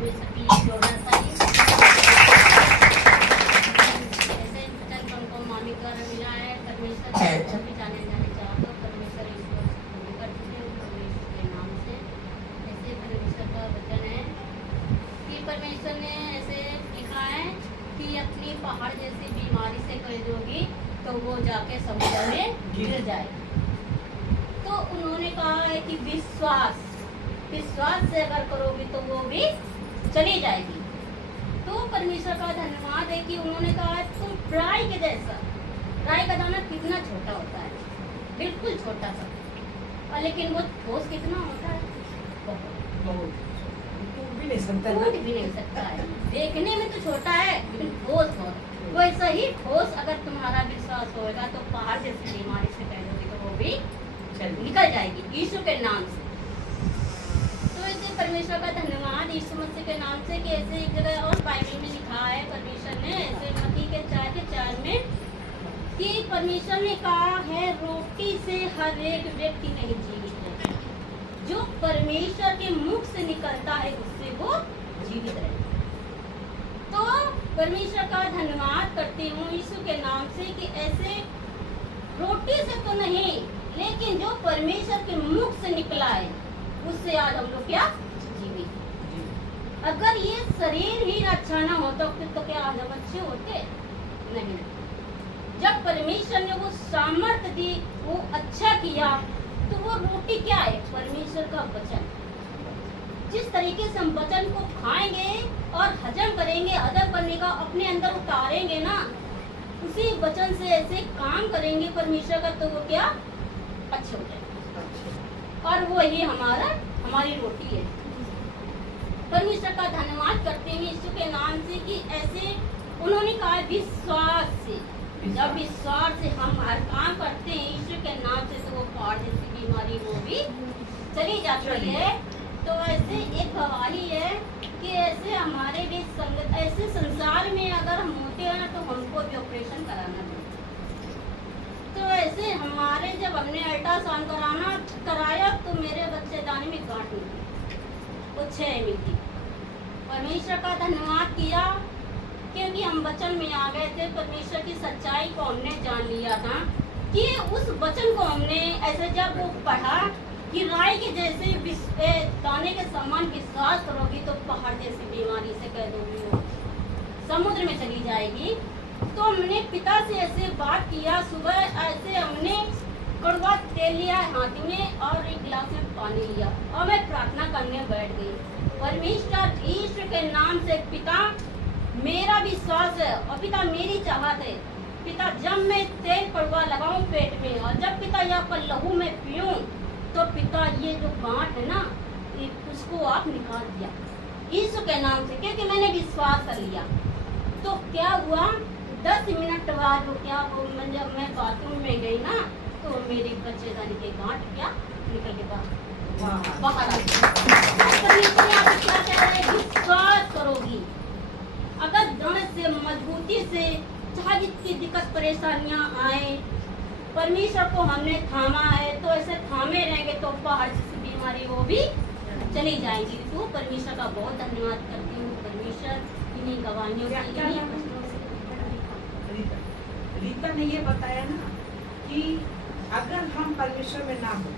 परमेश्वर की जोड़ना चाहिए। ऐसे वचन हमको मामी द्वारा मिला है। परमेश्वर को भी जाने चाहो तो परमेश्वर ईश्वर पूरी कर चुके हैं परमेश्वर के नाम से। ऐसे परमेश्वर का वचन है कि परमेश्वर ने ऐसे लिखा है कि अपनी पहाड़ जैसी बीमारी से कह दोगी तो वो जाके समुद्र में गिर जाएगी। तो उन्होंने कहा है कि विश्वास से अगर करोगी तो वो भी चली जाएगी। तो परमेश्वर का धन्यवाद है कि उन्होंने कहा है तुम राई के जैसा। राई का दाना कितना छोटा होता है, बिल्कुल छोटा सा, और लेकिन वो ठोस कितना होता है, बहुत टूट भी नहीं सकता है। देखने में तो छोटा है लेकिन ठोस बहुत। वैसा ही ठोस अगर तुम्हारा विश्वास होगा तो पहाड़ जैसी बीमारी से कह दोगे तो वो भी निकल जाएगी यीशु के नाम से। तो ऐसे परमेश्वर का धन्यवाद यीशु मसीह के नाम से कि ऐसे एक जगह और बाइबल में लिखा है परमेश्वर ने ऐसे मत्ती के 4:4 में कि परमेश्वर ने कहा है रोटी से हर एक व्यक्ति नहीं जीवित है, जो परमेश्वर के मुख से निकलता है उससे वो जीवित रहे। तो परमेश्वर का धन्यवाद करती हूँ यीशु के नाम से कि ऐसे रोटी से तो नहीं लेकिन जो परमेश्वर के मुख से निकला है उससे आज हम लोग क्या जीवित। अगर ये शरीर ही अच्छा ना होता तो क्या आज हम अच्छे होते नहीं। जब परमेश्वर ने वो सामर्थ्य दी, वो अच्छा किया, तो वो रोटी क्या है? परमेश्वर का वचन। जिस तरीके से हम वचन को खाएंगे और हजम करेंगे, हजम करने का अपने अंदर उतारेंगे ना, उसी वचन से ऐसे काम करेंगे परमेश्वर का तो वो क्या अच्छे हो जाएंगे। और वो ही हमारी रोटी है। परमेश्वर का धन्यवाद करते हैं यीशु के नाम से कि ऐसे उन्होंने कहा विश्वास से। जब विश्वास से हम हर काम करते हैं यीशु के नाम से तो वो पहाड़ जैसी बीमारी वो भी चली जाती है। तो ऐसे एक गवाही है कि ऐसे हमारे भी ऐसे संसार में अगर हम होते हैं तो हमको भी ऑपरेशन कराना पड़ता। तो ऐसे हमारे जब हमने अल्ट्रासाउंड कराया तो मेरे बच्चेदानी में गांठ निकली, वो 6 mm की। परमेश्वर का धन्यवाद किया क्योंकि हम वचन में आ गए थे। परमेश्वर की सच्चाई को हमने जान लिया था कि उस वचन को हमने ऐसे जब वो पढ़ा कि राई के जैसे दाने के समान विश्वास करोगी तो पहाड़ जैसी बीमारी से कह दोगी वो समुद्र में चली जाएगी। तो हमने पिता से ऐसे बात किया। सुबह ऐसे हमने कड़वा तेल लिया हाथ में और एक गिलास में पानी लिया और मैं प्रार्थना करने बैठ गई। परमेश्वर ईश्वर के नाम से पिता मेरा विश्वास है और पिता मेरी चाहत है पिता जब मैं तेल कड़वा लगाऊं पेट में और जब पिता यहाँ पर लहू में पीऊं तो पिता ये जो गांठ है ना उसको आप निकाल दिया यीशु के नाम से क्योंकि मैंने विश्वास कर लिया। तो क्या हुआ 10 मिनट बाद वो क्या जब मैं बाथरूम में गई ना तो मेरे बच्चेदानी के गांठ क्या निकल के बाहर आ गया। क्या कह रहे हैं विश्वास करोगी अगर दृढ़ से मजबूती से चाहे जितनी दिक्कत परेशानियां आए परमेश्वर को हमने थामा है तो ऐसे थामे रहेंगे तो पहाड़ जैसी बीमारी वो भी चली जाएंगी। तो परमेश्वर का बहुत धन्यवाद करती हूँ। परमेश्वर इन्हीं गवाहियों से रीता ने ये बताया ना कि अगर हम परमेश्वर में ना हो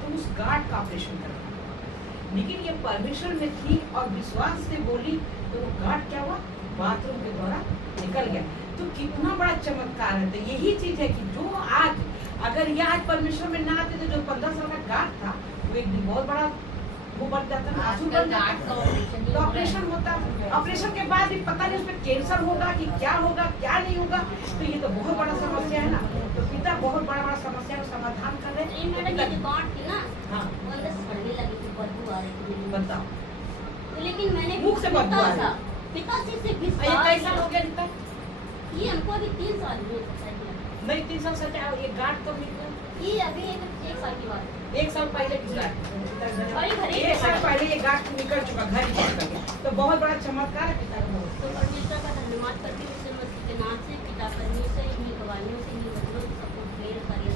तो उस गांठ का ऑपरेशन करना, लेकिन ये परमेश्वर में थी और विश्वास से बोली तो वो गांठ क्या हुआ बाथरूम के द्वारा निकल गया। तो कितना बड़ा चमत्कार है। तो यही चीज है कि जो आज अगर ये आज परमेश्वर में ना आते तो जो 15 साल का गांठ था वो एक दिन बहुत बड़ा वो बढ़ जाता है। तो ऑपरेशन होता है, ऑपरेशन के बाद भी पता नहीं उसमें कैंसर होगा कि क्या होगा क्या नहीं होगा। तो ये तो बहुत बड़ा समस्या है ना। तो पिता बहुत बड़ा समस्या का समाधान कर रहे हैं। बताओ लेकिन मैंने मुख से बदबू आ रही है। पिता से कैसा हो गया रीता? ये हमको अभी 3 साल हुए नहीं 3 साल से ये गांठ कब निकला? ये अभी 1 साल की बात। 1 साल पहले की गांठ। 1 साल पहले ये गांठ निकल चुका घर निकल गया। तो बहुत बड़ा चमत्कार है पिता का। तो परमेश्वर का धन्यवाद करते हैं यीशु मसीह के नाम से। पिता परमेश्वर इन्हीं गवाहियों से इन्हीं वचनों से सबको प्रेर करिए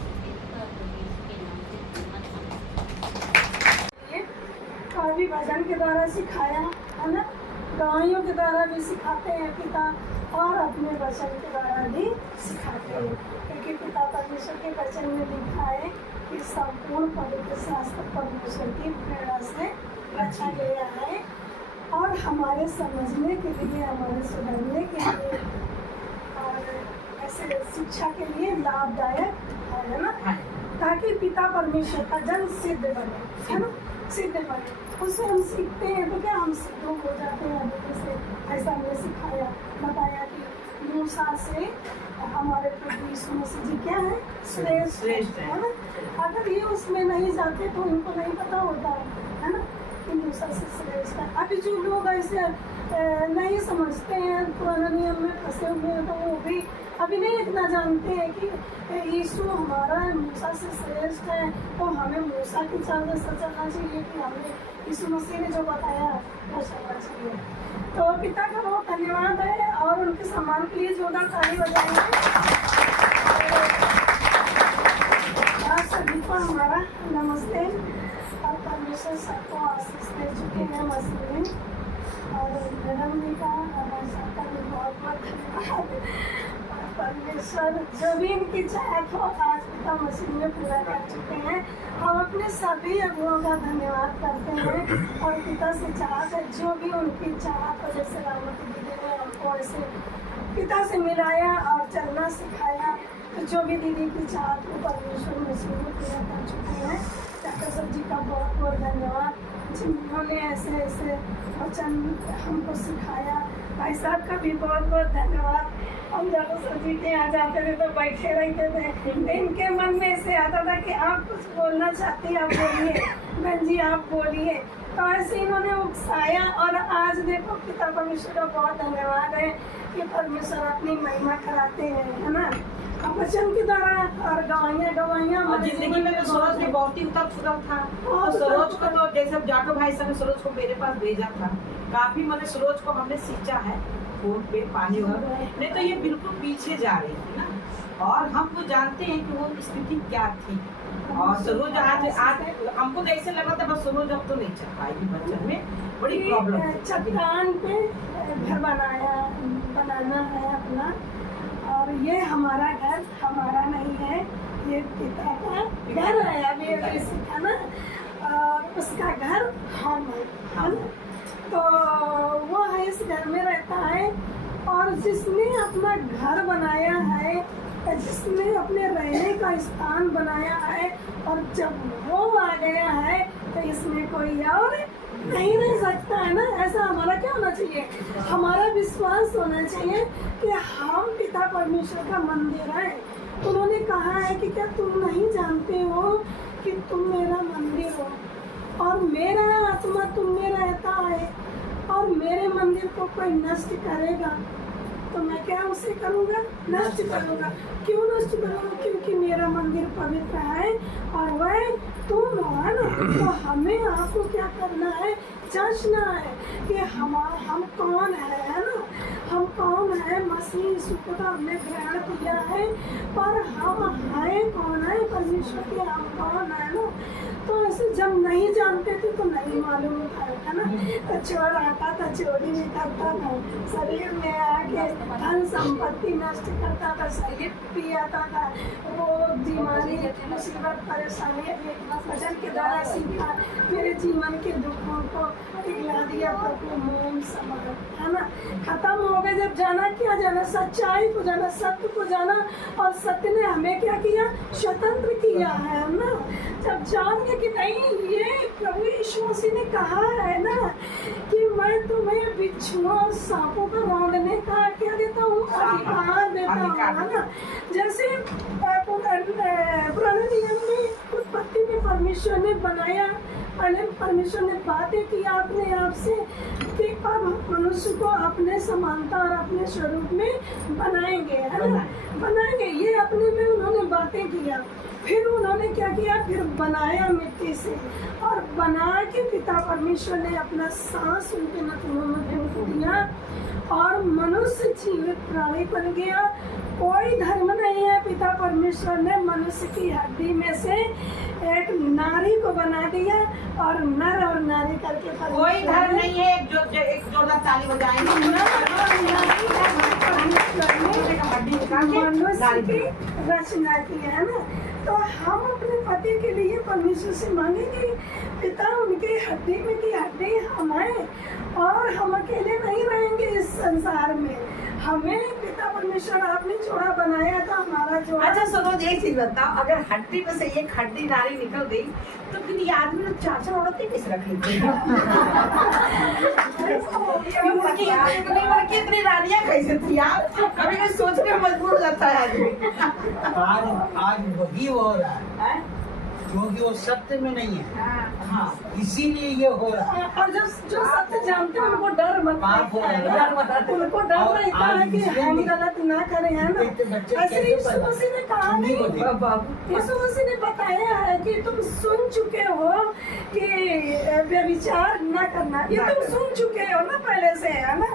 के नाम से धन्यवाद। भजन के द्वारा सिखाया, है ना, गवाहियों के द्वारा भी सिखाते हैं पिता, और अपने वचन के द्वारा भी सिखाते हैं, क्योंकि पिता परमेश्वर के वचन में लिखा है कि संपूर्ण पवित्र शास्त्र परमेश्वर की प्रेरणा से रचा गया है और हमारे समझने के लिए, हमारे सुधरने के लिए और ऐसे शिक्षा के लिए लाभदायक है ना, ताकि पिता परमेश्वर का जन सिद्ध बने, है ना, सिद्ध बने। उससे हम सीखते हैं तो क्या हम सिद्ध हो जाते हैं। जैसे ऐसा हमने सिखाया, बताया कि मूसा से हमारे प्रभु यीशु मसीह जी क्या है, श्रेष्ठ है ना। अगर ये उसमें नहीं जाते तो इनको नहीं पता होता है ना कि मूसा से श्रेष्ठ है। अभी जो लोग ऐसे नहीं समझते हैं, पुराना नियम में फंसे हुए हैं, तो वो भी अभी नहीं इतना जानते हैं कि यीशु हमारा मूसा से श्रेष्ठ है, तो हमें मूसा की चाल से चलना चाहिए कि हमें यीशु मसीह ने जो बताया वो चलना चाहिए। तो पिता का बहुत धन्यवाद है और उनके सम्मान के लिए जोरदार ताली बजाएंगे। आप सभी को हमारा नमस्ते और परमेश्वर सबको आशीष दे चुके हैं मसीह में, और मैडम जी का सबका भी बहुत बहुत धन्यवाद। परमेश्वर जो भी इनकी चाहत हो आज पिता मसीह में पूरा कर चुके हैं। हम अपने सभी अगुओं का धन्यवाद करते हैं और पिता से चाहत है जो भी उनकी चाहत हो, जैसे रामवती दीदी ने हमको ऐसे पिता से मिलाया और चलना सिखाया, तो जो भी दीदी की चाहत को परमेश्वर मसीह में पूरा कर चुके हैं। डॉक्टर सर जी का बहुत बहुत धन्यवाद जिन्होंने ऐसे ऐसे वचन हमको सिखाया। भाई साहब का भी बहुत बहुत धन्यवाद। हम डॉक्टर सर जी के यहाँ जाते थे तो बैठे रहते थे, इनके मन में ऐसे आता था कि आप कुछ बोलना चाहती आप बोलिए, बहन जी आप बोलिए, तो ऐसे इन्होंने उकसाया। और आज देखो पिता परमेश्वर का बहुत धन्यवाद है कि परमेश्वर अपनी महिमा कराते हैं, है ना, वचन के द्वारा और गवाहियाँ और जिंदगी में तो सरोज भी बहुत ही उतर फुतर था। और सरोज को तो जैसे जाटो भाई साहब ने सरोज को मेरे पास भेजा था, काफी मैंने सरोज को हमने सींचा है फोन पे पानी वगैरह, नहीं तो ये बिल्कुल पीछे जा रही थी ना। और हम तो जानते हैं कि वो स्थिति क्या थी। और सरोज आज हमको तो ऐसे लगा था बस सरोज अब तो नहीं चल पाएगी, बच्चन में बड़ी प्रॉब्लम। चट्टान पे घर बनाना है अपना, और ये हमारा घर हमारा नहीं है, ये पिता का घर है। अभी अभी सीखा ना, और उसका घर हम है ना, तो वो है इस घर में रहता है। और जिसने अपना घर बनाया है, जिसने अपने रहने का स्थान बनाया है, और जब वो आ गया है तो इसमें कोई और नहीं रह सकता है ना। ऐसा हमारा क्या होना चाहिए, हमारा विश्वास होना चाहिए कि हम पिता परमेश्वर का मंदिर है। उन्होंने कहा है कि क्या तुम नहीं जानते हो कि तुम मेरा मंदिर हो और मेरा आत्मा तुम में रहता है, और मेरे मंदिर को कोई नष्ट करेगा तो मैं क्या उसे करूँगा, नष्ट करूँगा। क्यों नष्ट करूँगा, क्योंकि मेरा मंदिर पवित्र है और वह तुम हो, है ना। तो हमें आपको क्या करना है, जांचना है कि हम कौन है ना, हम कौन है। मसीह यीशु को तो हमने ग्रहण किया है, पर हम हैं कौन है, परमेश्वर के हम कौन है ना। तो ऐसे जब नहीं जानते थे तो नहीं मालूम था, है ना। तो चोर आता था, चोरी भी करता था, शरीर में आके धन संपत्ति नष्ट करता था, शरीर पियाता था, रोग बीमारी मुसीबत परेशानी वचन के द्वारा सीखा, मेरे जीवन के दुखों को पिघला दिया प्रभु मोम समान, है ना। खत्म हो गए जब जाना, क्या जाना, सच्चाई को जाना, सत्य को जाना, और सत्य ने हमें क्या किया, स्वतंत्र किया है ना। जब जान गए कि नहीं, ये प्रभु यीशु मसीह ने कहा है ना कि मैं तुम्हें बिच्छुओं और सांपों को रौंदने का क्या देता हूँ, अधिकार देता हूँ, है ना। जैसे पुराने नियम में उत्पत्ति में परमेश्वर ने बनाया, पहले परमेश्वर ने बातें की अपने आप से कि अब मनुष्य को अपने समानता और अपने स्वरूप में बनाएंगे, है ना, बनाएंगे। ये अपने में उन्होंने बातें किया, फिर उन्होंने क्या किया, फिर बनाया मिट्टी से, और बना के पिता परमेश्वर ने अपना सांस उनके नथुनों में फूंक दिया और मनुष्य जीवित प्राणी बन गया। कोई धर्म नहीं है, पिता परमेश्वर ने मनुष्य की हड्डी में से एक नारी को बना दिया और नर और नारी करके कोई धर्म नहीं है। एक जोरदार ताली बजाएंगे। मनुष्य की रचना की है ना, तो हम अपने पति के लिए परमेश्वर से मांगेंगे, पिता उनकी हड्डी में की हड्डी हम हैं और हम अकेले नहीं रहेंगे इस संसार में। हमें पिता परमेश्वर आपने जोड़ा बनाया था, हमारा जोड़ा। अच्छा सुनो, एक चीज बताओ, अगर हड्डी में से एक हड्डी नारी निकल गई तो फिर ये आदमी लोग चाचा औरतें किस रखेंगे? इतनी रानियां कैसे थी यार, कभी कभी सोचने में मजबूर हो जाता है आदमी। आज वही हो रहा है क्योंकि वो सत्य में नहीं है। हाँ, इसीलिए ये हो रहा है। और जो सत्य जानते हैं उनको डर मत पाप हो रहा है। उनको डर रहता है कि हम गलत ना करें, है ना। ऐसे यीशु मसीह ने कहा नहीं, यीशु मसीह ने बताया है कि तुम सुन चुके हो कि व्यभिचार न करना, ये तुम सुन चुके हो ना पहले से, है ना।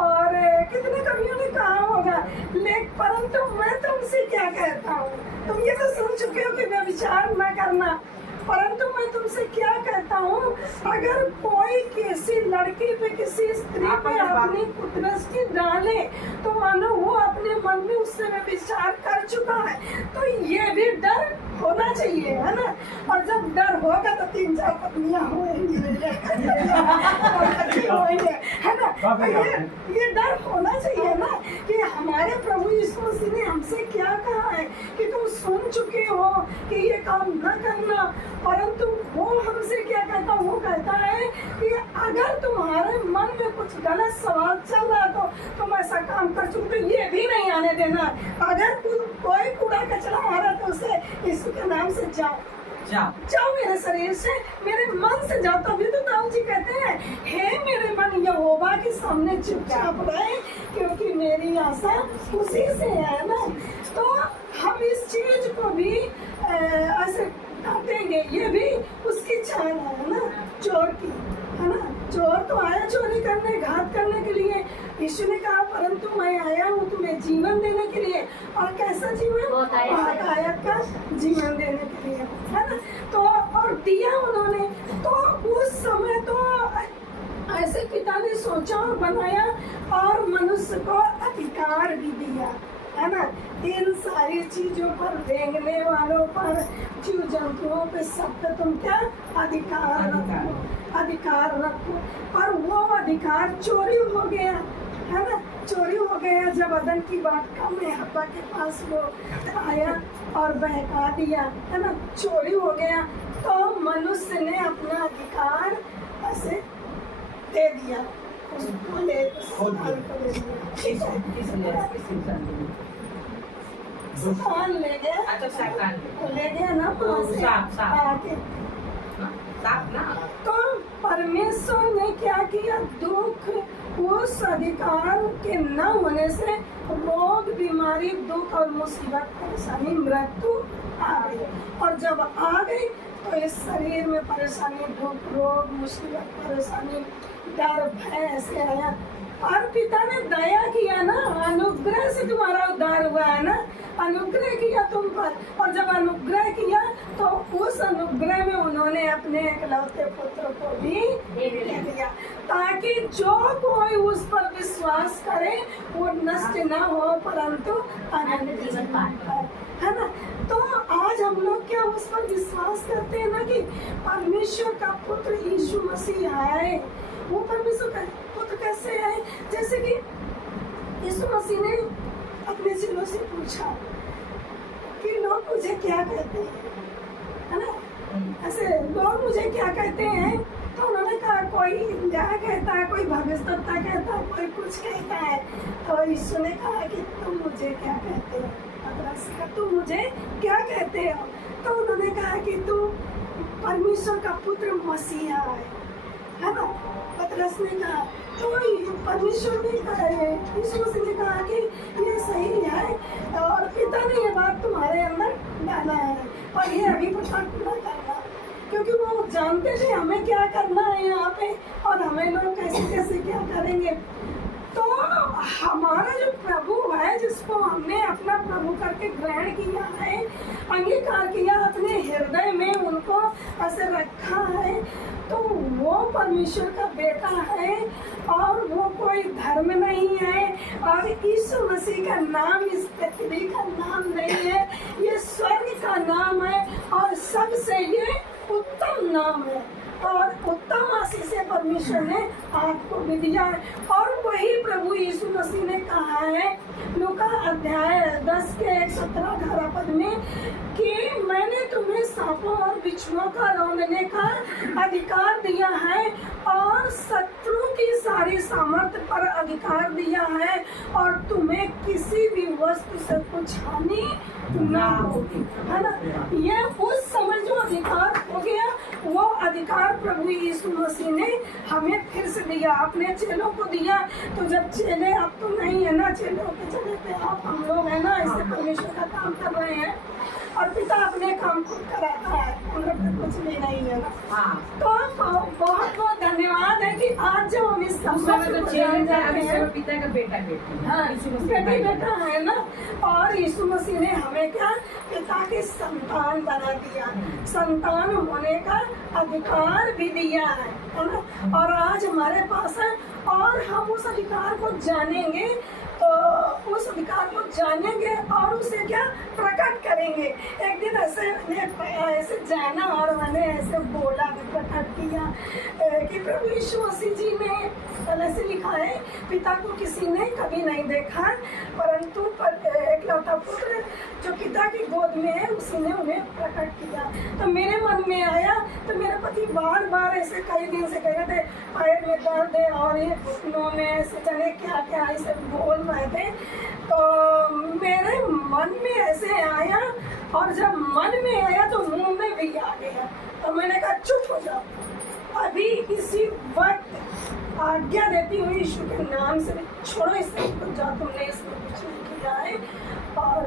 और कितने कवियों ने कहा होगा, लेकिन परंतु मैं तुमसे क्या कहता हूँ, तुम ये तो सुन चुके हो कि व्यभिचार न करना, परंतु मैं तुमसे क्या कहता हूँ, अगर कोई किसी लड़की पे किसी स्त्री पे अपनी कुदृष्टि डाले तो मानो वो अपने मन में उससे व्यभिचार कर चुका है। तो ये भी डर होना चाहिए, है ना। और जब डर होगा तो 3-4 पत्नियां होंगी है ना। ये डर होना चाहिए ना कि हमारे प्रभु यीशु मसीह ने हमसे क्या कहा है कि तुम सुन चुके हो कि ये काम न करना, परंतु वो हमसे क्या कहता, वो कहता है कि अगर तुम्हारे मन में कुछ गलत सवाल चल रहा तो तुम ऐसा काम कर चुके, तो ये भी नहीं आने देना। अगर कोई कूड़ा कचरा आ रहा तो उसे यीशु के नाम से जाओ मेरे शरीर से, मेरे मन से जाओ। तभी तो दाऊद जी कहते हैं, हे मेरे मन यहोवा के सामने चुपचाप रहे क्योंकि मेरी आशा उसी से है ना। तो हम इस चीज को भी ऐसे काटेंगे, ये भी उसकी चाल है ना, चोर की, है ना। चोर तो आया चोरी करने, घात करने के लिए। यीशु ने कहा परंतु मैं आया हूँ तुम्हें जीवन देने के लिए, और कैसा जीवन, बहुतायत का जीवन देने के लिए, है ना। तो और दिया उन्होंने, तो उस समय तो ऐसे पिता ने सोचा और बनाया और मनुष्य को अधिकार भी दिया, है ना। इन सारी चीजों पर, रेंगने वालों पर, जीव जंतुओं पे सब पे तुम क्या अधिकार रखो। और वो अधिकार चोरी हो गया, है ना। चोरी हो गया जब अदन की वाटिका में हव्वा के पास वो आया और बहका दिया, है ना। चोरी हो गया तो मनुष्य ने अपना अधिकार ऐसे दे दिया, उसको ले शैतान ले गया। अच्छा, शैतान ले गया ना आके। तो परमेश्वर ने क्या किया, दुख उस अधिकार के न होने से रोग, बीमारी, दुख और मुसीबत, परेशानी, मृत्यु आ गई। और जब आ गई तो इस शरीर में परेशानी, दुख, रोग, मुसीबत, परेशानी, डर, भय ऐसे आया। और पिता ने दया किया ना, अनुग्रह से तुम्हारा उद्धार हुआ है ना, अनुग्रह किया तुम पर। और जब अनुग्रह किया तो उस अनुग्रह में उन्होंने अपने एकलौते पुत्र को भी दे दिया, ताकि जो कोई उस पर विश्वास करे वो नष्ट न हो परंतु अनंत जीवन पाए, है ना। तो आज हम लोग क्या उस पर विश्वास करते हैं ना कि परमेश्वर का पुत्र यीशु मसीह आए। वो परमेश्वर का पुत्र कैसे आए, जैसे कि यीशु मसीह ने अपने चेलों से पूछा कि लोग मुझे क्या कहते हैं, है ना। ऐसे लोग मुझे क्या कहते हैं, तो उन्होंने कहा कोई क्या कहता है, कोई भविष्यवक्ता कहता है, कोई कुछ कहता है। तो यीशु ने कहा कि तुम मुझे क्या कहते हो, तुम मुझे क्या कहते हो। तो उन्होंने कहा कि तुम परमेश्वर का पुत्र मसीहा है ना। पतरस ने कहा तो परमेश्वर ने कहा है, यीशु मसीह ने कहा कि ये सही है और पिता ने ये बात तुम्हारे अंदर डाला है और ये अभी पूरा करना, क्योंकि वो जानते थे हमें क्या करना है यहाँ पे और हमें लोग कैसे कैसे क्या करेंगे। तो हमारा जो प्रभु है, जिसको हमने अपना प्रभु करके ग्रहण किया है, अंगीकार किया, अपने हृदय में उनको ऐसे रखा है, तो वो परमेश्वर का बेटा है और वो कोई धर्म नहीं है और यीशु मसीह का नाम इस पृथ्वी का नाम नहीं है, ये स्वर्ग का नाम है और सबसे ये उत्तम नाम है और उत्तम आशीष से परमेश्वर ने आपको भी दिया है। और वही प्रभु यीशु मसीह ने कहा है लूका अध्याय 10 के 17-18 पद में कि मैंने तुम्हें सांपों और बिच्छुओं का रौंदने का अधिकार दिया है और शत्रु की सारी सामर्थ्य पर अधिकार दिया है और तुम्हें किसी भी वस्तु से कुछ हानि ना होगी, है ना। ये उस समय जो अधिकार हो गया, वो अधिकार प्रभु यीशु मसीह ने हमें फिर से दिया, अपने चेलों को दिया। तो जब चेले अब तो नहीं है ना, चेलों के जगह पे आप हम लोग है ना, इससे परमेश्वर का काम कर रहे हैं और पिता अपने काम खुद कराता है, हम लोग तो कुछ भी नहीं है ना। तो बहुत बहुत धन्यवाद है कि आज जो हम इस पिता का बेटा बेटा है ना, और यीशु मसीह ने हमें क्या पिता के संतान बना दिया, संतान होने का अधिकार भी दिया है ना। और आज हमारे पास है और हम उस अधिकार को जानेंगे, तो उस अधिकार को जानेंगे और उसे क्या प्रकट करेंगे। एक दिन ऐसे जाना और मैंने ऐसे बोला भी, प्रकट किया कि प्रभु यीशु मसीह जी ने ऐसे लिखा है, पिता को किसी ने कभी नहीं देखा परंतु एकलौता पुत्र जो पिता की गोद में है उसी ने उन्हें प्रकट किया। तो मेरे मन में आया, तो मेरे पति बार बार ऐसे कई दिन से कह रहे थे पैर में दर्द है और ये घुटनों में ऐसे जाने क्या क्या ऐसे बोल रहे थे। तो मेरे मन में ऐसे आया और जब मन में आया तो मुंह में भी आ गया। तो मैंने कहा चुप हो जाओ, अभी इसी वक्त आज्ञा देती हूँ यीशु के नाम से, छोड़ो इससे कुछ जाओ, तुमने इसमें कुछ नहीं किया है और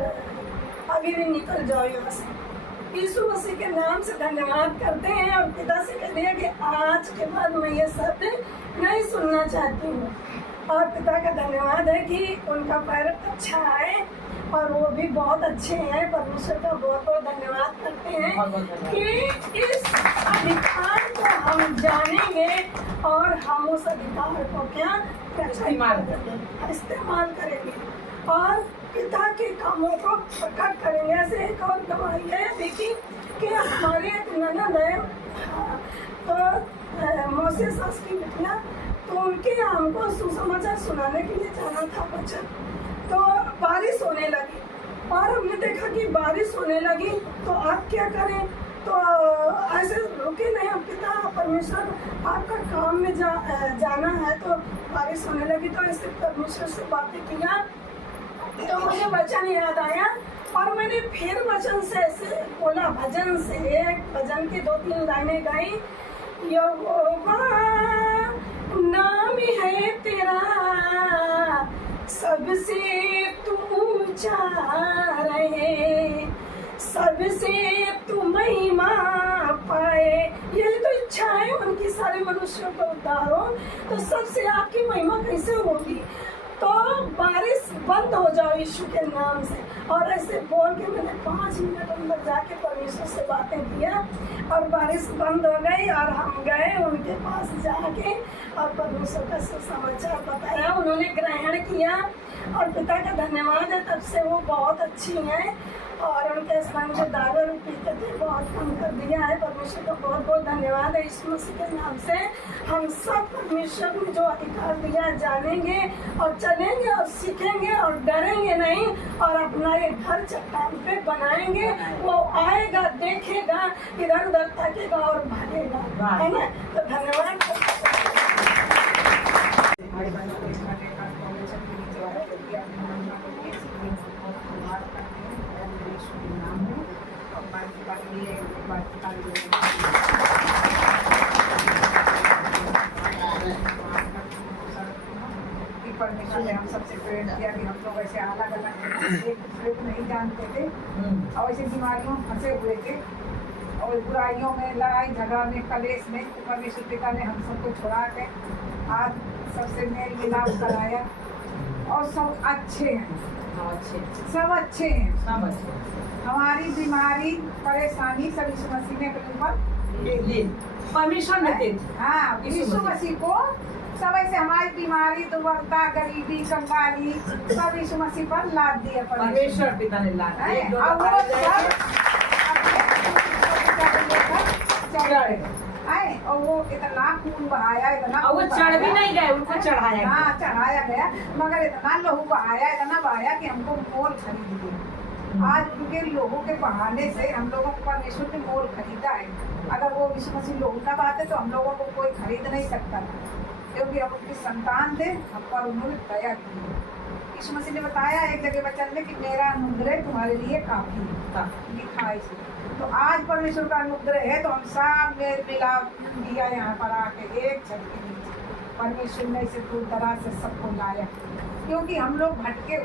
अभी भी निकल जाओ यहाँ से। यीशु मसीह के नाम से धन्यवाद करते हैं और पिता से कह दिया कि आज के बाद मैं ये शब्द नहीं सुनना चाहती हूँ। और पिता का धन्यवाद है कि उनका पैर अच्छा है और वो भी बहुत अच्छे हैं। परमेश्वर का बहुत बहुत धन्यवाद करते हैं कि इस अधिकार को हम जानेंगे और हम उस अधिकार को क्या इस्तेमाल करेंगे और पिता के कामों को प्रकट करेंगे। ऐसे एक और गवाही है, देखिए कि हमारे एक ननद है, तो मौसी सास की बिटिया, तो उनके हमको सुसमाचार सुनाने के लिए जाना था बच्चन। तो बारिश होने लगी और हमने देखा कि बारिश होने लगी, तो आप क्या करें, तो ऐसे रुके नहीं, हम पिता परमेश्वर आपका काम में जाना है। तो बारिश होने लगी तो ऐसे परमेश्वर से बातें किया, तो मुझे वचन याद आया और मैंने फिर वचन से ऐसे बोला, भजन से एक भजन की 2-3 लाइनें गाई। यहोवा नाम है तेरा सबसे तू ऊंचा रहे, सबसे तू महिमा पाए। यही तो इच्छा है उनकी, सारे मनुष्यों को उद्धार हो, तो सबसे आपकी महिमा कैसे होगी। तो बारिश बंद हो जाओ यीशु के नाम से। और ऐसे बोल के मैंने 5 मिनट अंदर जाके परमेश्वर से बातें किया और बारिश बंद हो गई और हम गए उनके पास जाके और परमेश्वर का सुसमाचार बताया, उन्होंने ग्रहण किया और पिता का धन्यवाद है, तब से वो बहुत अच्छी हैं और उनके हस्बैंड जो दारू पीते थे बहुत कम कर दिया है। परमेश्वर का बहुत बहुत धन्यवाद है। यीशु मसीह के नाम से हम सब परमेश्वर ने जो अधिकार दिया जानेंगे और चलेंगे और सीखेंगे और डरेंगे नहीं और अपना ये घर चट्टान पे बनाएंगे। वो आएगा, देखेगा, इधर उधर ताकेगा और भागेगा, है ना। तो धन्यवाद। परमेश्वर ने हम सबसे प्रेरित किया कि हम लोग ऐसे अलग अलग थे, एक दूसरे को नहीं जानते थे और ऐसे बीमारियों में फंसे हुए थे और बुराइयों में, लड़ाई झगड़ा में, कलेश में। तो परमेश्वर पिता ने हम सबको छुड़ा के आज सबसे मेल मिलाप कराया और सब अच्छे हैं, सब अच्छे हैं। हमारी बीमारी परेशानी सब यीशु मसीह ने अपने ऊपर ले परमेश्वर ने दे दी। हाँ, यीशु मसीह को सब ऐसे हमारी बीमारी, दुर्बलता, गरीबी, कंगाली सब यीशु मसीह पर लाद दिया परमेश्वर पिता ने लाद है। दिया। और वो सब चढ़े आए और वो इतना खून बहाया, इतना और वो खून चढ़ भी बहाया। नहीं गए, उनको चढ़ाया गया। हाँ, चढ़ाया गया, मगर इतना लहू बहाया, इतना बहाया कि हमको मोल खरीद दिया। आज उनके लोगों के बहाने से हम लोगों को परमेश्वर ने मोल खरीदा है। अगर वो यीशु मसीह लोगों का बात है तो हम लोगों को कोई खरीद नहीं सकता था, क्योंकि हम उनकी संतान थे, हम पर उन्होंने दया की। यीशु मसीह ने बताया एक जगह वचन में कि मेरा अनुग्रह तुम्हारे लिए काफी है, लिखा है इसे। तो आज परमेश्वर का अनुग्रह है तो हम सब मेल मिलाप किया यहाँ पर आके एक छत के नीचे। परमेश्वर ने इसे दूर दराज से सबको लाया, क्योंकि हम लोग भटके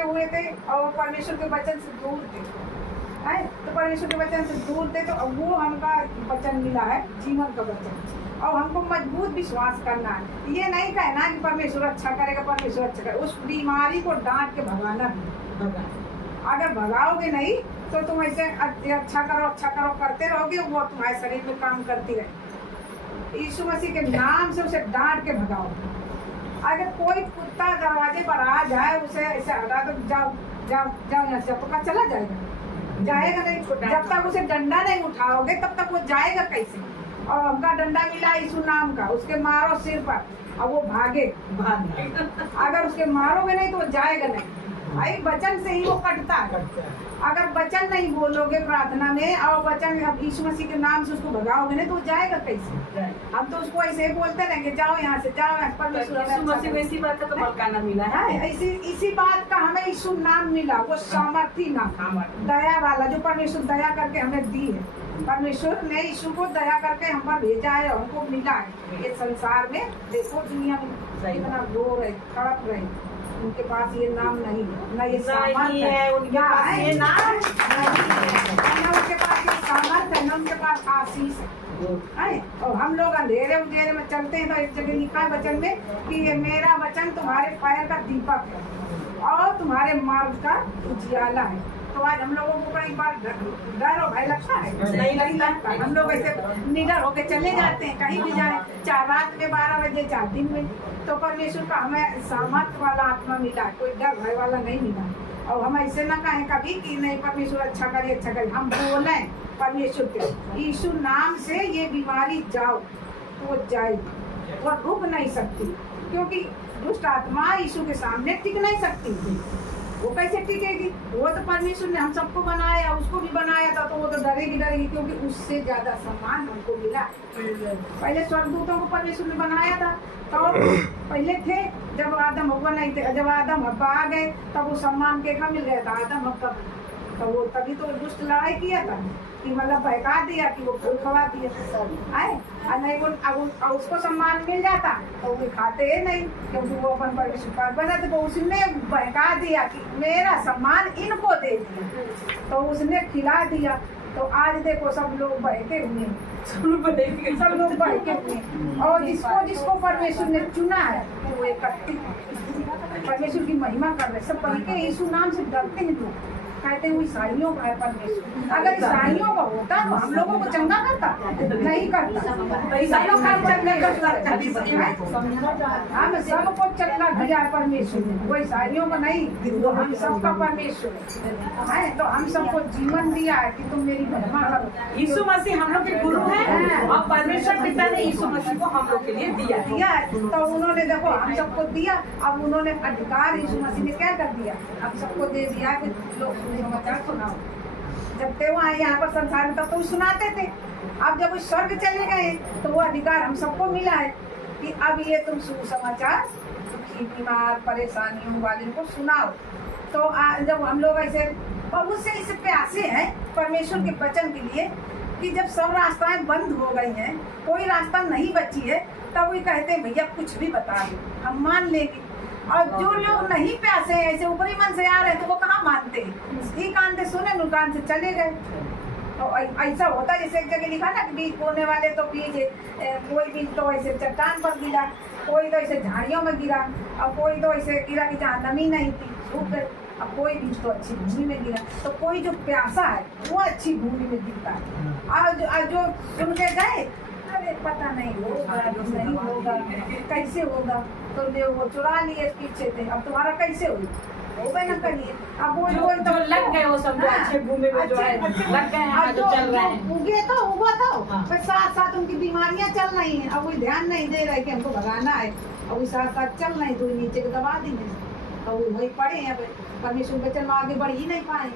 हुए थे और परमेश्वर के वचन से दूर थे। है तो परमेश्वर के वचन से दूर थे, तो वो हमका वचन मिला है, जीवन का वचन। और हमको मजबूत विश्वास करना है, ये नहीं कहना कि परमेश्वर अच्छा करेगा, परमेश्वर अच्छा करेगा। उस बीमारी को डांट के भगाना भी, अगर भगाओगे नहीं तो तुम ऐसे अच्छा करो करते रहोगे, वो तुम्हारे शरीर में काम करती रहे। यीशु मसीह के नाम से उसे डांट के भगाओ। अगर कोई कुत्ता दरवाजे पर आ जाए, उसे ऐसे हटा दो, जाओ यहाँ से, तो चला जाएगा नहीं। जब तक उसे डंडा नहीं उठाओगे तब तक वो जाएगा कैसे? और हमका डंडा मिला यीशु नाम का, उसके मारो सिर पर और वो भागे। अगर उसके मारोगे नहीं तो वो जाएगा नहीं। भाई वचन से ही वो कटता है। अगर वचन नहीं बोलोगे प्रार्थना में और वचन यीशु मसीह के नाम से उसको भगाओगे नहीं तो वो जाएगा कैसे? हम तो उसको ऐसे ही बोलते रहेंगे, जाओ यहाँ से, जाओ यहाँ पर। यीशु मसीह को इसी बात का तो मौका मिला है। इसी बात का हमें यीशु नाम मिला, वो सामर्थी नाम, दया वाला, जो परमेश्वर दया करके हमें दी है। परमेश्वर ने यीशु को दया करके हम पर भेजा है, हमको मिला है। ये संसार में देखो, दुनिया में इतना रो रहे, तड़प रहे, उनके पास ये नाम नहीं है, ना ये सामर्थ है, उनके पास ये नाम ना उनके पास ये सामर्थ है, ना उनके पास आशीष है। और हम लोग अंधेरे उधेरे में चलते हैं, तो एक जगह लिखा है वचन में कि ये मेरा वचन तुम्हारे पैर का दीपक है और तुम्हारे मार्ग का उजियाला है। तो आज हम लोगों को कई बार डर और भय लगता है, नहीं लगता। हम लोग ऐसे निडर होकर चले जाते हैं, कहीं भी जाए, चाहे रात में 12 बजे, चाहे दिन में। तो परमेश्वर का हमें सामर्थ वाला आत्मा मिला, कोई डर भय वाला नहीं मिला। और हम ऐसे ना कहें कभी कि नहीं परमेश्वर अच्छा करे। हम बोले परमेश्वर के यीशु नाम से ये बीमारी जाओ, तो वो जाएगी, वो रुक नहीं सकती, क्योंकि दुष्ट आत्मा यीशु के सामने टिक नहीं सकती। वो कैसे टिकेगी? वो तो परमेश्वर ने हम सबको बनाया, उसको भी बनाया था, तो वो तो डरेगी, क्योंकि उससे ज्यादा सम्मान हमको मिला। पहले स्वर्गदूतों को परमेश्वर ने बनाया था, तो पहले थे जब आदम हव्वा नहीं थे। जब आदम हव्वा आ गए तब वो सम्मान केखा मिल गया था आदम हव्वा, तो वो तभी तो दुष्ट लड़ाई किया था कि मतलब बहका दिया कि वो फूल खवा दिया आए, और नहीं वो उसको सम्मान मिल जाता तो वो खाते नहीं, क्योंकि वो अपन परमेश्वर बना। तो उसने बहका दिया कि मेरा सम्मान इनको दे दिया, तो उसने खिला दिया। तो आज देखो सब लोग बहके हुए, सब लोग बहके हुए। और जिसको परमेश्वर ने चुना है वो एकत्रित परमेश्वर की महिमा कर रहे, सब बहके यीशु नाम से डरते हैं। तो कहते हैं वो ईसाइयों का है परमेश्वर। अगर ईसाइयों का होता तो हम लोगों को चंगा करता, नहीं करता। ईसाइयों का चंगा करता, हम सबको चंगा दिया है परमेश्वर ने, वो ईसाइयों को नहीं, वो हम सबका परमेश्वर है। तो हम सबको जीवन दिया है कि तुम मेरी महिमा करो। यीशु मसीह हम लोग के गुरु हैं और परमेश्वर पिता ने यीशु मसीह को हम लोग के लिए दिया है। तो उन्होंने देखो हम सबको दिया, अब उन्होंने अधिकार यीशु मसीह ने क्या कर दिया, हम सबको दे दिया कि लोग समाचार सुनाओ। जब थे वहाँ यहाँ पर संसार में तब तो सुनाते थे। अब जब वो स्वर्ग चले गए तो वो अधिकार हम सबको मिला है कि अब ये तुम सुसमाचार दुखी, बीमार, परेशानियों वाले को सुनाओ। तो जब हम लोग ऐसे बहुत से इस प्यासे हैं परमेश्वर के वचन के लिए कि जब सब रास्ताएं बंद हो गई हैं, कोई रास्ता नहीं बची है, तब वो कहते हैं भैया कुछ भी बता दो, हम मान लेंगे। और जो लोग नहीं प्यासे हैं, ऐसे ऊपरी मन से आ रहे हैं, तो वो कहाँ मानते हैं, ई कान से सुने, नु कान से चले गए। तो ऐसा होता है, जैसे एक जगह लिखा ना कि बीज बोने वाले तो बीज कोई बीज तो ऐसे चट्टान पर गिरा, कोई तो ऐसे झाड़ियों में गिरा, और कोई तो ऐसे गिरा कि जहाँ नमी नहीं थी सूख गए, अब कोई बीज तो अच्छी भूमि में गिरा। तो कोई जो प्यासा है वो अच्छी भूमि में गिरता है, और जो सुन के गए अरे पता नहीं होगा नहीं होगा कैसे होगा, तो वो चुरा लिए पीछे थे, अब तुम्हारा कैसे होगा ना करिए। अब वो जो लग गए वो सब अच्छे भूमि में जो है लग गए हैं, जो चल रहे हैं, उगे तो हुआ था, फिर साथ साथ उनकी बीमारियां चल रही हैं, अब वो ध्यान नहीं दे रहे कि हमको भगाना है, और वो साथ साथ चल रहे तो नीचे को दबा दी और वो वही पड़े हैं। अब परमेश्वर बचन में आगे बढ़ ही नहीं पाए,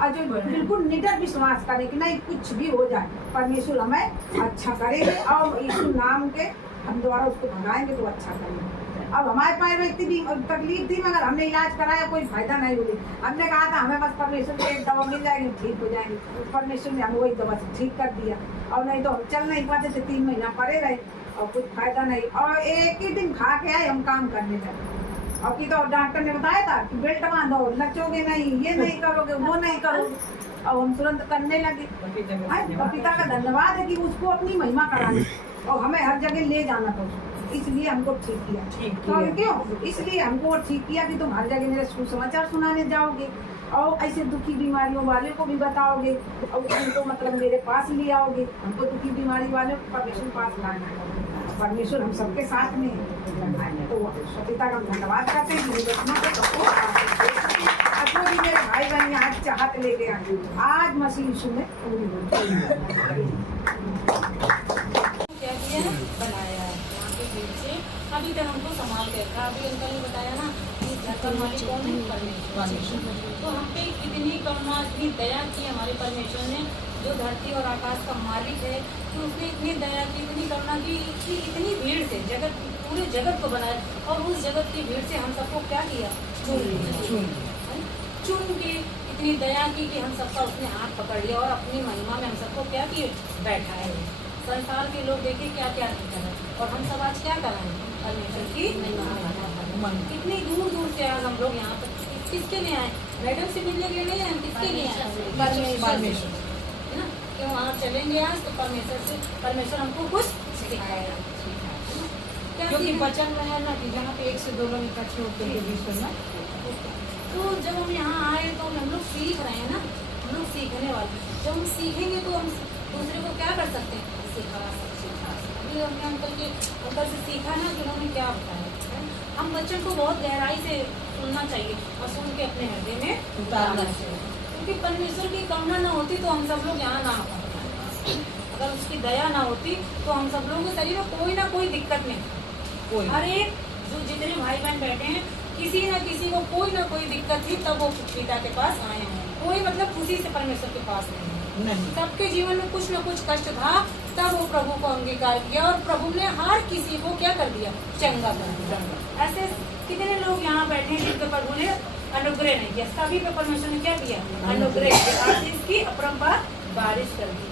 और जो बिल्कुल निडर विश्वास करे कि नहीं कुछ भी हो जाए परमेश्वर हमें अच्छा करेंगे, और यीशु नाम के हम द्वारा उसको भगाएंगे तो अच्छा करेंगे। अब हमारे पैर में इतनी तकलीफ थी, मगर हमने इलाज कराया कोई फायदा नहीं हुई। हमने कहा था हमें बस परमेश्वर से एक दवा मिल जाएगी ठीक हो जाएंगे, तो परमेश्वर ने हमें वही दवा से ठीक कर दिया, और नहीं तो हम चल नहीं पाते थे, 3 महीना पड़े रहे और कुछ फायदा नहीं। और एक ही दिन खा के आए हम काम करने लगे, और की तो डॉक्टर ने बताया था कि बेल्ट बांधो, लचोगे नहीं, ये नहीं करोगे, वो नहीं करोगे, और हम तुरंत करने लगे। तो पिता का धन्यवाद है कि उसको अपनी महिमा करानी, और हमें हर जगह ले जाना था उसको, इसलिए हमको ठीक किया। तो क्यों इसलिए हमको ठीक किया कि तुम हर जगह मेरे सुसमाचार सुनाने जाओगे, और ऐसे दुखी बीमारियों वाले को भी बताओगे, और उनको मतलब मेरे पास ले आओगे। हमको दुखी बीमारी वाले को परमेश्वर पास लाना है, परमेश्वर हम सबके साथ में है। तो पिता का धन्यवाद करते हैं भी मेरे भाई बहन आज चाहत लेके आए, आज मसीह यीशु में पूरी क्या किया है बनाया है यहाँ के भीड़ से अभी तक हमको संभाल के रखा। अभी अंकल ने बताया ना कि घर का मालिक कौन है, परमेश्वर। तो हम पे कितनी करुणा इतनी दया की हमारे परमेश्वर ने, जो धरती और आकाश का मालिक है, तो उसने इतनी दया की इतनी करुणा की कि इतनी भीड़ से जगत पूरे जगत को बनाया, और उस जगत की भीड़ से हम सबको क्या किया, चुन के इतनी दया की कि हम सबका उसने हाथ पकड़ लिया, और अपनी महिमा में हम सबको क्या किए बैठा है। संसार के लोग देखे क्या क्या कर रहे हैं, और हम सब आज क्या कर रहे हैं, परमेश्वर की महिमा। कितनी दूर दूर से आज हम लोग यहाँ पर किसके लिए आए, मैडम से मिलने के लिए नहीं आए, किसके लिए आए, परमेश्वर है ना। क्यों वहाँ चलेंगे आज तो परमेश्वर हमको कुछ सिखाएगा। क्योंकि वचन में है ना कि जहाँ पे 1 से 2 लोग इकट्ठे होते हैं विश्व में, तो जब हम यहाँ आए तो हम लोग सीख रहे हैं ना, हम लोग सीखने वाले। जब हम सीखेंगे तो हम दूसरे को क्या कर सकते हैं, सिखा सकते। अभी हमने अंकल से सीखा ना कि उन्होंने क्या बताया। हम बच्चों को बहुत गहराई से सुनना चाहिए और सुन के अपने हृदय में उतारना चाहिए, क्योंकि परमेश्वर की करुणा ना होती तो हम सब लोग यहाँ ना आ पाते। अगर उसकी दया ना होती तो हम सब लोगों के शरीर में कोई ना कोई दिक्कत नहीं। हर एक जो जितने भाई बहन बैठे हैं, किसी न किसी को कोई ना कोई दिक्कत थी तब वो पिता के पास आए हैं। कोई मतलब खुशी से परमेश्वर के पास नहीं। सबके जीवन में कुछ न कुछ कष्ट था, तब वो प्रभु को अंगीकार किया, और प्रभु ने हर किसी को क्या कर दिया, चंगा कर दिया। ऐसे कितने लोग यहाँ बैठे हैं जिनके प्रभु ने अनुग्रह नहीं किया, सभी पे परमेश्वर ने क्या किया, अनुग्रह किया, आशीष की अपरंपार बारिश कर दी।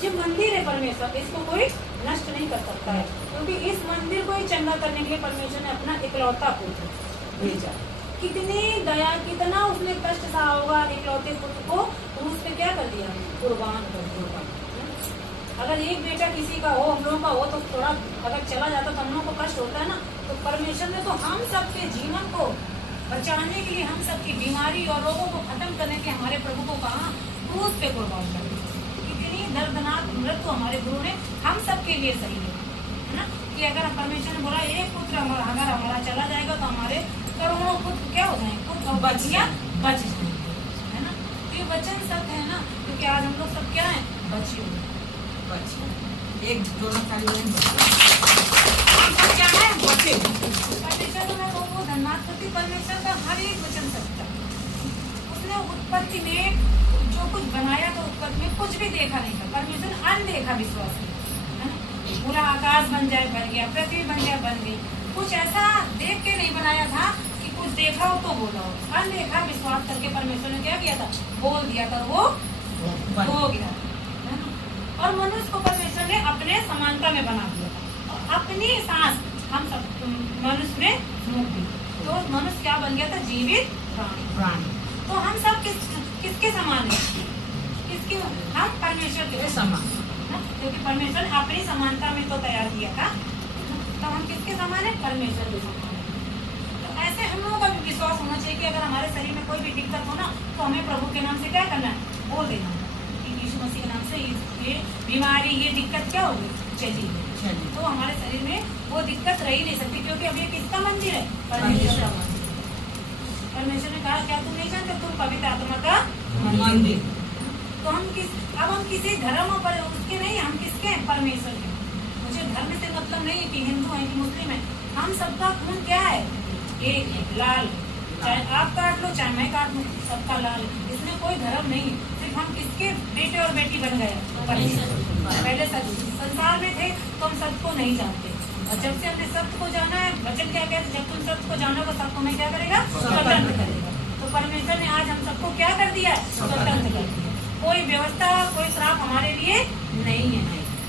जो मंदिर है परमेश्वर, इसको कोई नष्ट नहीं कर सकता है, क्योंकि इस मंदिर को ही चंगा करने के लिए परमेश्वर ने अपना इकलौता पुत्र भेजा। कितनी दया, कितना उसने कष्ट सहा होगा इकलौते पुत्र को, तो उसने क्या कर दिया, कुर्बान कर दिया। अगर एक बेटा किसी का हो, हम लोगों का हो, तो थोड़ा अगर चला जाता तो हम लोगों को कष्ट होता है ना। तो परमेश्वर ने तो हम सबके जीवन को बचाने के लिए, हम सबकी बीमारी और रोगों को खत्म करने के हमारे प्रभु को कहा क्रूस पे कुर्बान कर दिया। कितनी दर्दनाक मृत्यु हमारे गुरु ने हम सबके लिए सही है ना, कि अगर परमेश्वर ने बोला एक पुत्र अगर हमारा चला जाएगा तो हमारे करोड़ों पुत्र क्या हो जाएंगे, बचिया बच जाएंगे, है ना। तो ये वचन सत्य है ना, क्योंकि आज हम लोग सब क्या है, बचे हुए, एक दोनों का क्या है, बचे। परमेश्वर तो मैं वो धन्यवाद करती, परमेश्वर का हर एक वचन सत्य। उसने उत्पत्ति में जो कुछ बनाया तो उत्पत्ति में कुछ भी देखा नहीं था, परमेश्वर ने अनदेखा विश्वास किया, है ना। पूरा आकाश बन जाए बन गया, पृथ्वी बन जाए बन गई। कुछ ऐसा देख के नहीं बनाया था कि कुछ देखा हो तो बोला हो, अनदेखा विश्वास करके परमेश्वर ने क्या किया था, बोल दिया था, वो हो गया। और मनुष्य को परमेश्वर ने अपने समानता में बना दिया और अपनी सांस हम सब मनुष्य ने फूंक दी, तो मनुष्य क्या बन गया था? जीवित प्राणी। तो हम सब किसके समान है? किसके? हम परमेश्वर के समान, क्योंकि परमेश्वर ने अपनी समानता में तो तैयार किया था, तो हम किसके समान है? परमेश्वर के समान है। तो ऐसे हम लोगों का भी विश्वास होना चाहिए कि अगर हमारे शरीर में कोई भी दिक्कत हो ना, तो हमें प्रभु के नाम से क्या करना है? बोल देना कि यीशु मसीह के नाम से ये बीमारी, ये दिक्कत क्या होगी? चली गई। तो हमारे शरीर में वो दिक्कत रह ही नहीं सकती, क्योंकि अब ये किसका मंदिर है? परमेश्वर का मंदिर। परमेश्वर ने कहा क्या तुम नहीं जानते तुम पवित्र आत्मा का मंदिर? तो अब हम किसी धर्म पर उसके नहीं, हम किसके हैं? परमेश्वर के। मुझे धर्म से मतलब नहीं है कि हिंदू है कि मुस्लिम है, हम सबका खून क्या है? एक है, लाल। चाहे आप काट लो चाहे मैं काट लूं, सबका लाल। इसमें कोई धर्म नहीं है, सिर्फ हम किसके बेटे और बेटी बन गए? पहले संसार में थे तो हम सत्य को नहीं जानते, और जब से हमने सत्य को जाना है, वचन क्या कहते? जब तुम सत्य को जानोगे सब तुम्हें क्या करेगा? स्वतंत्र करेगा। तो परमेश्वर ने आज हम सबको क्या कर दिया? स्वतंत्र कर दिया। कोई व्यवस्था, कोई श्राप हमारे लिए नहीं है।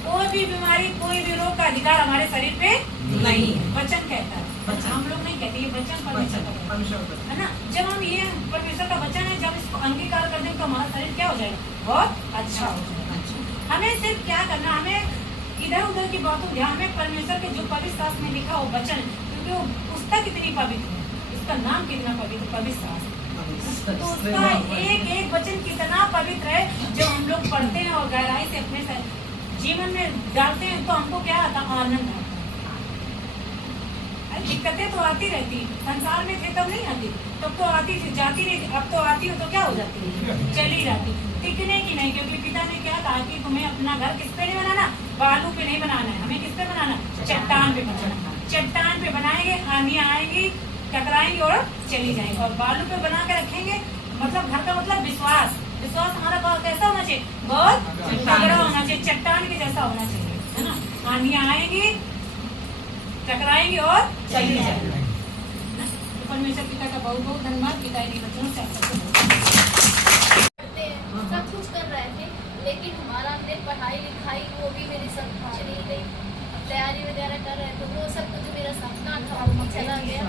कोई भी बीमारी, कोई भी रोग का अधिकार हमारे शरीर पे नहीं है। वचन कहता है, हम लोग नहीं कहते, ये वचन परमेश्वर का है ना। जब हम ये परमेश्वर का वचन है, जब इसको अंगीकार कर दें तो हमारा शरीर क्या हो जाएगा? बहुत अच्छा हो जाएगा। हमें सिर्फ क्या करना, हमें इधर उधर की बातों ध्यान में परमेश्वर के जो पवित्र शास्त्र में लिखा हो वचन, क्योंकि वो पुस्तक कितनी पवित्र है, इसका नाम कितना पवित्र, पवित्र शास्त्र। तो उसका एक एक वचन कितना पवित्र है, जब हम लोग पढ़ते हैं और गहराई से अपने जीवन में डालते हैं तो हमको क्या आता? आनंद आता है। दिक्कतें तो आती रहती, संसार में थे तब नहीं आती, तब तो आती थी, जाती नहीं, अब तो आती हो तो क्या हो जाती है? चली जाती, टिकने की नहीं। क्योंकि पिता ने क्या कहा कि तुम्हें अपना घर किस पे नहीं बनाना? बालू पे नहीं बनाना है, हमें किस पे बनाना? चट्टान पे बनाना। चट्टान पे बनाएंगे, आंधियां आएंगी, टकराएंगे और चली जाएंगे। और बालू पे बना के रखेंगे, मतलब घर का मतलब विश्वास। विश्वास हमारा कैसा होना चाहिए? बहुत तगड़ा होना चाहिए, चट्टान के जैसा होना चाहिए, है ना। आंधियां आएंगी, टकराएंगे और चली जाएंगे। तो परमेश्वर पिता का बहुत बहुत धन्यवाद। पिता इन बच्चों से सब कुछ कर रहे थे, लेकिन हमारा हमने पढ़ाई लिखाई वो भी मेरी सब चली गई। तैयारी वगैरह कर रहे थे, वो सब कुछ मेरा सपना था वो चला गया।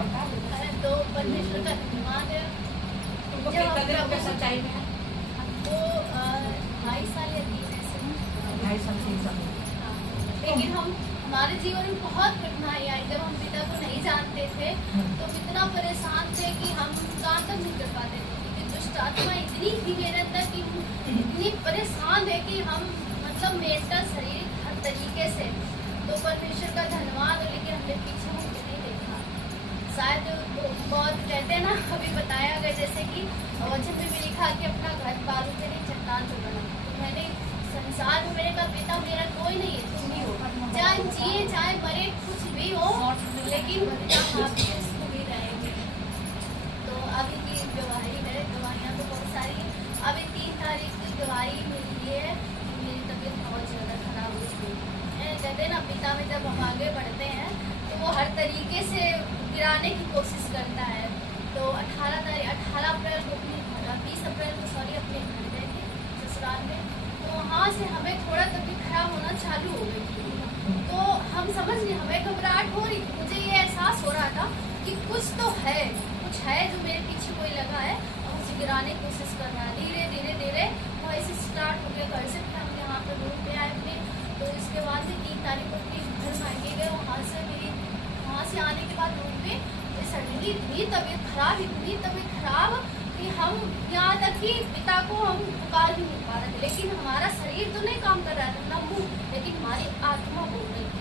तो परमेश्वर का धन्यवाद है। सच्चाई में वो 2.5 साल या 3 साल, लेकिन हमारे जीवन में बहुत कठिनाई आई। जब हम पिता को नहीं जानते थे तो इतना परेशान थे कि हम काम तक नहीं कर पाते थे, क्योंकि दुष्ट आत्मा इतनी थी मेरे अंदर कि इतनी परेशान है कि हम मतलब मेंटल शरीर हर तरीके से। तो परमेश्वर का धन्यवाद, लेकिन हमने पीछे मुझे नहीं देखा। शायद बहुत कहते हैं ना, अभी बताया गया जैसे कि वचन में भी लिखा कि अपना घर बालू पे नहीं चट्टान पे बना। तो मैंने संसार में मेरे का पिता मेरा कोई नहीं है, तुम ही हो। चाहे जिए चाहे मरे कुछ भी हो, लेकिन पिता आपके भी रहेंगे। तो अभी की गवाही है, गवाहियाँ तो बहुत सारी है। अभी 3 तारीख की गवाही मिली है, मेरी तबीयत बहुत ज़्यादा खराब हुई थी। कहते ना, पिता में जब हम आगे बढ़ते हैं तो वो हर तरीके से गिराने की कोशिश करता है। तो 18 अप्रैल को 20 अप्रैल को अपने घर गए थे ससुराल में। तो वहाँ से हमें थोड़ा तबीयत खराब होना चालू हो गई थी। तो हम समझ नहीं, हमें घबराहट हो रही थी। मुझे ये एहसास हो रहा था कि कुछ तो है, कुछ है जो मेरे पीछे कोई लगा है और मुझे गिराने की कोशिश कर रहा है। धीरे धीरे धीरे वो ऐसे स्टार्ट हो गया। घर से फिर हम यहाँ पर रूम पे आए अपने। तो इसके बाद में 3 तारीख को अपने घर मांगे गए। वहाँ से आने के बाद रूम पे सडनली इतनी तबीयत खराब कि हम यहाँ तक कि पिता को हम पुकार भी नहीं पा रहे थे। लेकिन हमारा शरीर तो नहीं काम कर रहा था, ना मुँह, लेकिन हमारी आत्मा बोल रही थी।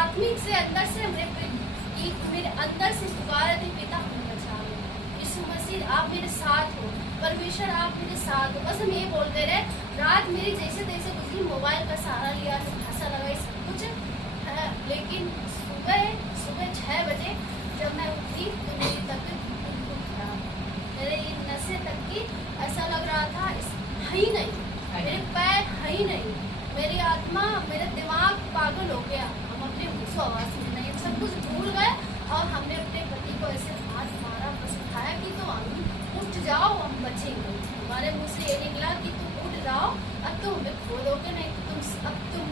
आत्मिक से अंदर से मेरे अंदर से पुकार रहे थे, पिता हमें बचाओ, यीशु मसीह आप मेरे साथ हो, परमेश्वर आप मेरे साथ हो। बस हम ये बोलते रहे। रात मेरी जैसे तैसे गुजरी, मोबाइल का सहारा लिया, भाषा लगाई, सब कुछ। लेकिन सुबह 6 बजे जब मैं उठी तो मेरी तबीयत बिल्कुल खराब, मेरे ये नसें तक की ऐसा लग रहा था है ही नहीं, मेरे पैर है ही नहीं, मेरी आत्मा, मेरा दिमाग पागल हो गया। हम अपने मुँह आवाज़ में नहीं, सब कुछ भूल गए। और हमने अपने पति को ऐसे हाथ मारा, बस उठाया कि तो हम उठ जाओ, हम बचेंगे। हमारे मुँह से ये निकला कि तुम उठ जाओ, अब तो हमें खो दोगे, नहीं अब तुम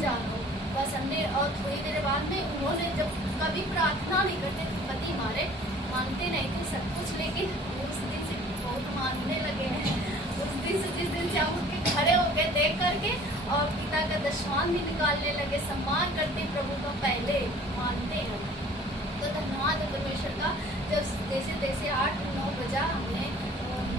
जानो बस हमने। और थोड़ी देर बाद में उन्होंने जब कभी प्रार्थना नहीं करते थे, पति हमारे मानते नहीं थे सब कुछ, लेकिन उस दिन से बहुत मानने लगे हैं। उस दिन से जिस दिन से हम उनके खड़े हो गए देख करके और पिता का दशमान भी निकालने लगे, सम्मान करते प्रभु का पहले मानते हैं। तो धन्यवाद है परमेश्वर का। जब जैसे जैसे 8-9 बजा हमने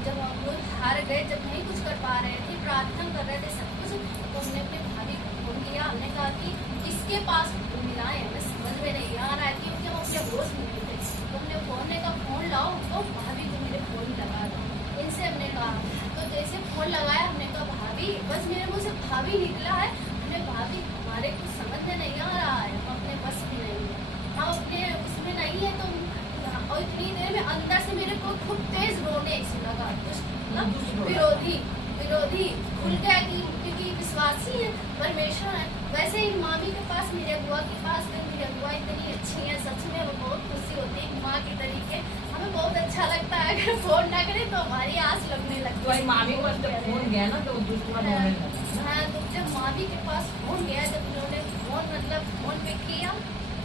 जब हम लोग हार गए, जब नहीं कुछ कर पा रहे थे, प्रार्थना कर रहे थे सब कुछ, तो हमने अपने भाभी को फोन किया। हमने कहा कि किसके पास मिलाएं, हमें समझ में नहीं आ रहा है क्योंकि हम अपने दोस्त मिले थे। तो हमने फोन का फोन लाओ तो भाभी को मेरे फोन लगा दो, इनसे हमने कहा। तो जैसे फोन लगाया हमने कहा भाभी, बस मेरे मुँह से भाभी निकला है। हमने भाभी हमारे कुछ समझ में नहीं आ रहा है, हम अपने बस में नहीं है, हम अपने उसमें नहीं है। तो और इतनी देर में अंदर से मेरे को खूब तेज रोने से लगा, विरोधी खुल गया कि क्योंकि विश्वासी है, परमेश्वर है। वैसे ही मामी के पास, मेरे बुआ के पास में, मेरी बुआ इतनी अच्छी है, सच में वो बहुत खुशी होती है माँ के तरीके। हमें बहुत अच्छा लगता है, अगर फोन ना करे तो हमारी आस लगने लगती है। मामी को जब फोन गया ना तो दुश्मन होने लगा। हाँ, तो जब मामी के पास फोन गया, जब उन्होंने फोन पे किया,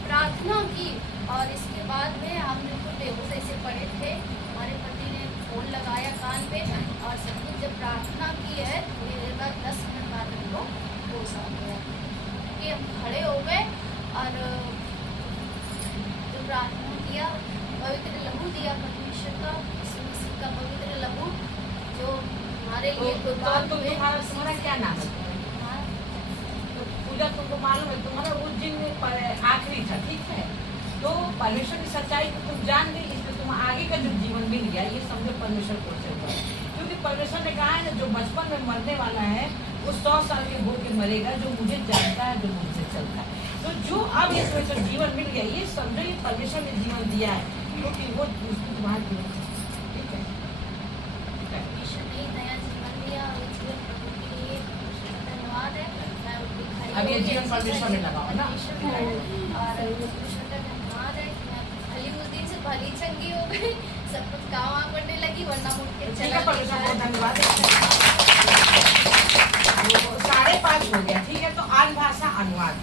प्रार्थना की, और इसके बाद में हम बिल्कुल बेहोश ऐसे पड़े थे। हमारे पति ने फोन लगाया कान पे और सब कुछ जब प्रार्थना की है, थोड़ी देर बाद 10 मिनट बाद हमको होश आ गया कि हम खड़े हो गए। और जब प्रार्थना किया, पवित्र लहू दिया परमेश्वर का, यीशु मसीह का पवित्र लहू, जो हमारे लिए कुर्बान हुए। तुम्हारा क्या नाम है? पूजा तुमको मालूम है, तुम्हारा उस दिन आखिरी था, ठीक है। तो परमेश्वर की सच्चाई को तुम जान गई, इसलिए तुम आगे का जो जीवन मिल गया, ये समझो परमेश्वर को से हुआ। क्योंकि परमेश्वर ने कहा है ना, जो बचपन में मरने वाला है वो 100 साल के होकर मरेगा, जो मुझे जानता है, जो मुझसे चलता है। तो जो अब ये परमेश्वर जीवन मिल गया, ये समझो ये परमेश्वर ने जीवन दिया है, क्योंकि वो तुम्हारा जीवन, ठीक है। परमेश्वर ने नया जीवन दिया, और इस जीवन प्रभु के लिए धन्यवाद है। मैं उनकी खड़ी अब ये होके जीवन परमेश्वर में लगाओ ना। परमेश्वर में और परमेश्वर का धन्यवाद है कि मैं भली उस दिन से भली चंगी हो गई, सब कुछ काम वाम करने लगी, वरना मुड़ के ठीक है, चला परमेश्वर को गया। धन्यवाद। 5:30 हो गया, ठीक है। तो आज भाषा अनुवाद